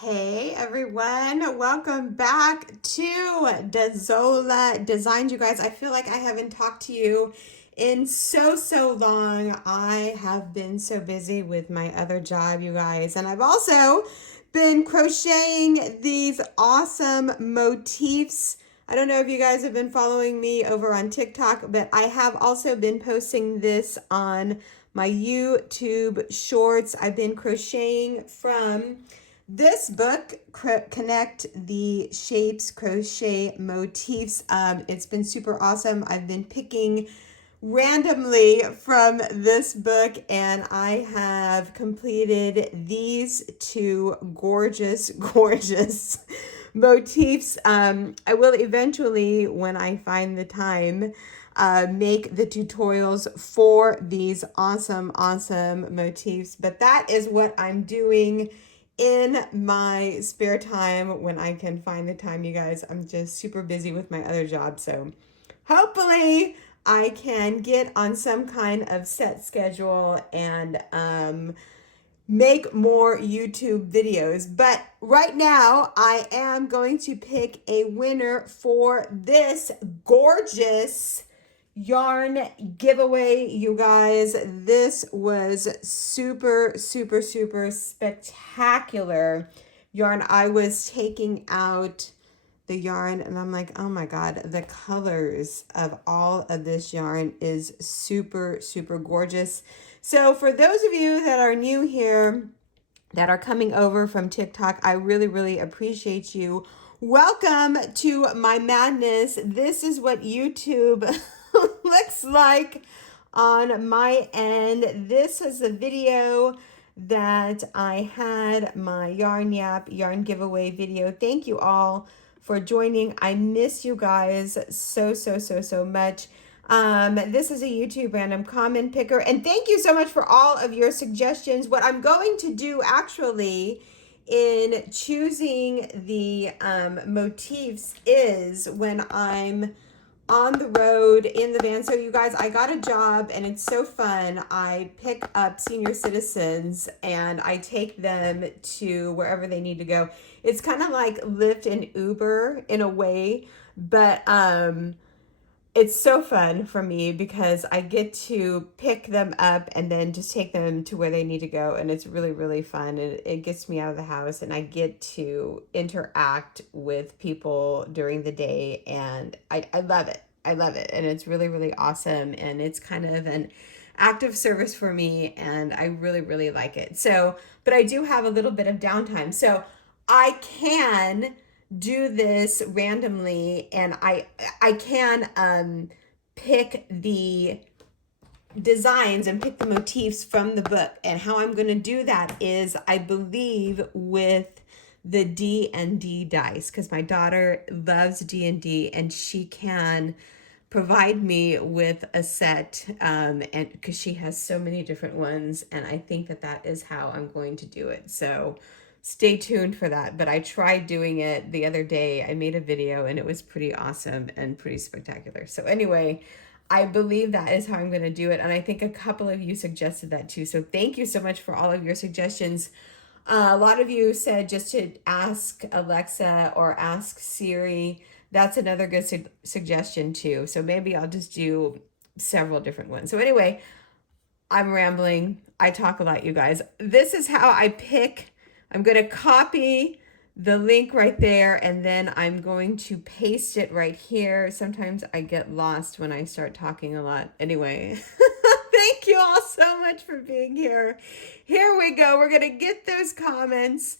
Hey everyone, welcome back to Dazola Designs. You guys, I feel like I haven't talked to you in so long. I have been so busy with my other job, you guys, and I've also been crocheting these awesome motifs. I don't know if you guys have been following me over on TikTok, but I have also been posting this on my YouTube shorts. I've been crocheting from this book, Connect the Shapes Crochet Motifs. It's been super awesome. I've been picking randomly from this book, and I have completed these two gorgeous motifs. I will eventually, when I find the time, make the tutorials for these awesome motifs. But that is what I'm doing in my spare time when I can find the time, you guys. I'm just super busy with my other job. So hopefully I can get on some kind of set schedule and make more YouTube videos. But right now I am going to pick a winner for this gorgeous yarn giveaway, you guys. This was super spectacular yarn. I was taking out the yarn and I'm like, oh my god, the colors of all of this yarn is super gorgeous. So for those of you that are new here, that are coming over from TikTok, I really appreciate you. Welcome to my madness. This is what YouTube looks like on my end. This is a video that I had my yarn giveaway video. Thank you all for joining. I miss you guys so much. This is a YouTube random comment picker, and thank you so much for all of your suggestions. What I'm going to do actually in choosing the motifs is when I'm on the road in the van. So you guys, I got a job and it's so fun. I pick up senior citizens and I take them to wherever they need to go. It's kind of like Lyft and Uber in a way, but it's so fun for me because I get to pick them up and then just take them to where they need to go. And it's really fun. It gets me out of the house and I get to interact with people during the day. And I love it. I love it. And it's really awesome. And it's kind of an active service for me. And I really like it. So, but I do have a little bit of downtime. So I can do this randomly, and I can pick the designs and pick the motifs from the book. And how I'm going to do that is, I believe, with the D&D dice, because my daughter loves D&D and she can provide me with a set, and because she has so many different ones, and I think that is how I'm going to do it. So stay tuned for that. But I tried doing it the other day. I made a video and it was pretty awesome and pretty spectacular. So anyway, I believe that is how I'm going to do it. And I think a couple of you suggested that too. So thank you so much for all of your suggestions. A lot of you said just to ask Alexa or ask Siri. That's another good suggestion too. So maybe I'll just do several different ones. So anyway, I'm rambling. I talk a lot, you guys. This is how I pick. I'm going to copy the link right there, and then I'm going to paste it right here. Sometimes I get lost when I start talking a lot. Anyway, thank you all so much for being here. Here we go. We're going to get those comments.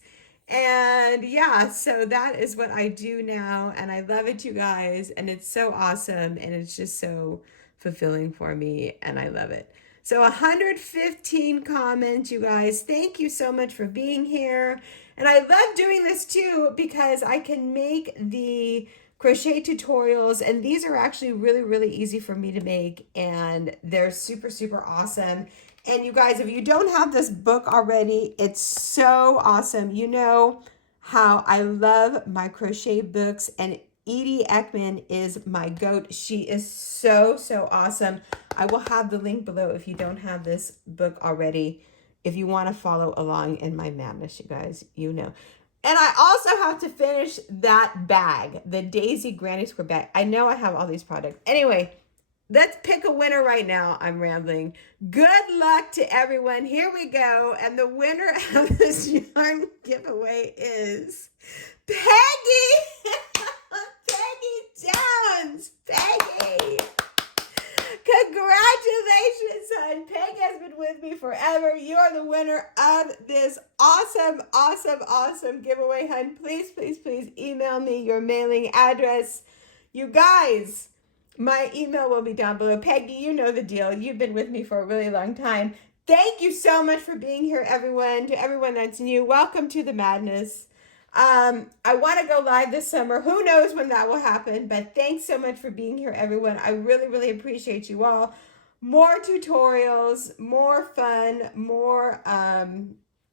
And yeah, so that is what I do now. And I love it, you guys. And it's so awesome. And it's just so fulfilling for me. And I love it. So 115 comments, you guys. Thank you so much for being here. And I love doing this too because I can make the crochet tutorials, and these are actually really easy for me to make, and they're super awesome. And you guys, if you don't have this book already, it's so awesome. You know how I love my crochet books, and Edie Ekman is my goat. She is so awesome. I will have the link below if you don't have this book already, if you want to follow along in my madness, you guys, you know. And I also have to finish that bag, the Daisy Granny Square bag. I know I have all these products. Anyway, let's pick a winner right now. I'm rambling. Good luck to everyone. Here we go. And the winner of this yarn giveaway is Peggy. Peggy Jones. Peggy. Congratulations, hon. Peg has been with me forever. You are the winner of this awesome, awesome, awesome giveaway, hon. Please, please, please email me your mailing address. You guys, my email will be down below. Peggy, you know the deal. You've been with me for a really long time. Thank you so much for being here, everyone. To everyone that's new, welcome to the madness. I want to go live this summer. Who knows when that will happen, but thanks so much for being here, everyone. I really, really appreciate you all. More tutorials, more fun, more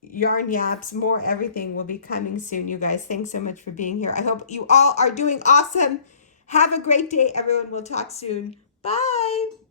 yarn yaps, more everything will be coming soon, you guys. Thanks so much for being here. I hope you all are doing awesome. Have a great day, everyone. We'll talk soon. Bye.